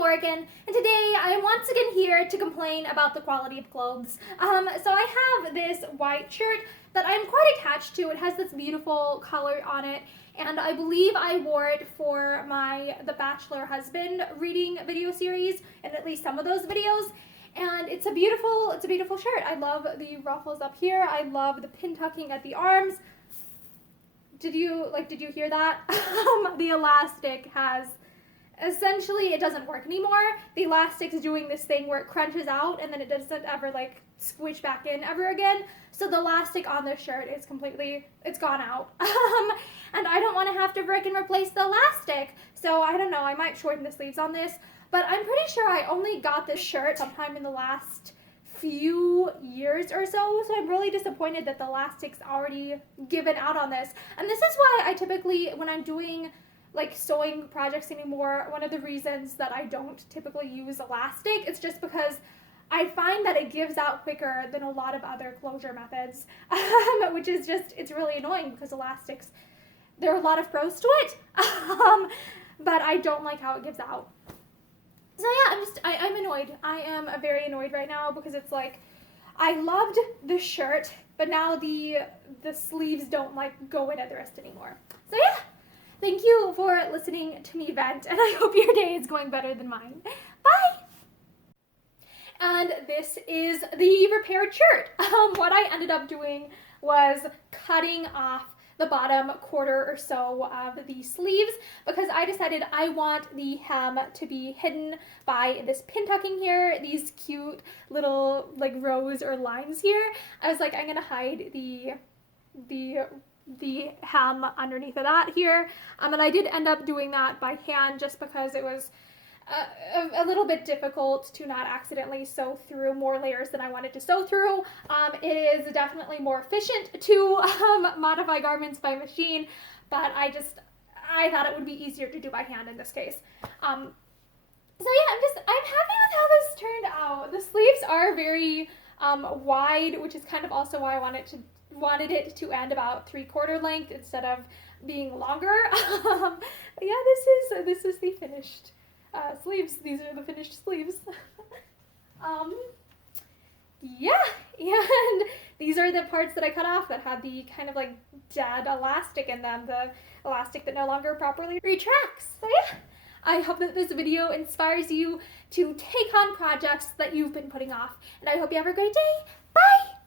Morgan, and today I am once again here to complain about the quality of clothes. So I have this white shirt that I'm quite attached to. It has this beautiful color on it, and I believe I wore it for the Bachelor Husband reading video series, and at least some of those videos. And it's a beautiful shirt. I love the ruffles up here. I love the pin tucking at the arms. Did you hear that? The elastic has, essentially, it doesn't work anymore. The elastic is doing this thing where it crunches out and then it doesn't ever squish back in ever again. So the elastic on this shirt is it's gone out. And I don't want to have to frickin' replace the elastic. So I don't know, I might shorten the sleeves on this. But I'm pretty sure I only got this shirt sometime in the last few years or so I'm really disappointed that the elastic's already given out on this. And this is why I typically, when I'm doing sewing projects anymore, one of the reasons that I don't typically use elastic, it's just because I find that it gives out quicker than a lot of other closure methods, which is it's really annoying because elastics, there are a lot of pros to it, but I don't like how it gives out. So yeah, I'm annoyed. I am very annoyed right now because it's I loved the shirt, but now the sleeves don't go in at the wrist anymore. So yeah, thank you for listening to me vent, and I hope your day is going better than mine. Bye! And this is the repaired shirt. What I ended up doing was cutting off the bottom quarter or so of the sleeves because I decided I want the hem to be hidden by this pin tucking here, these cute little rows or lines here. I was I'm gonna hide the hem underneath of that here, and I did end up doing that by hand just because it was a little bit difficult to not accidentally sew through more layers than I wanted to sew through. It is definitely more efficient to modify garments by machine, but I thought it would be easier to do by hand in this case. So yeah, I'm happy with how this turned out. The sleeves are very wide, which is kind of also why I wanted it to end about 3/4 length instead of being longer. But yeah, this is the finished sleeves. These are the finished sleeves. Yeah, and these are the parts that I cut off that had the kind of dead elastic in them, the elastic that no longer properly retracts. So yeah, I hope that this video inspires you to take on projects that you've been putting off, and I hope you have a great day. Bye!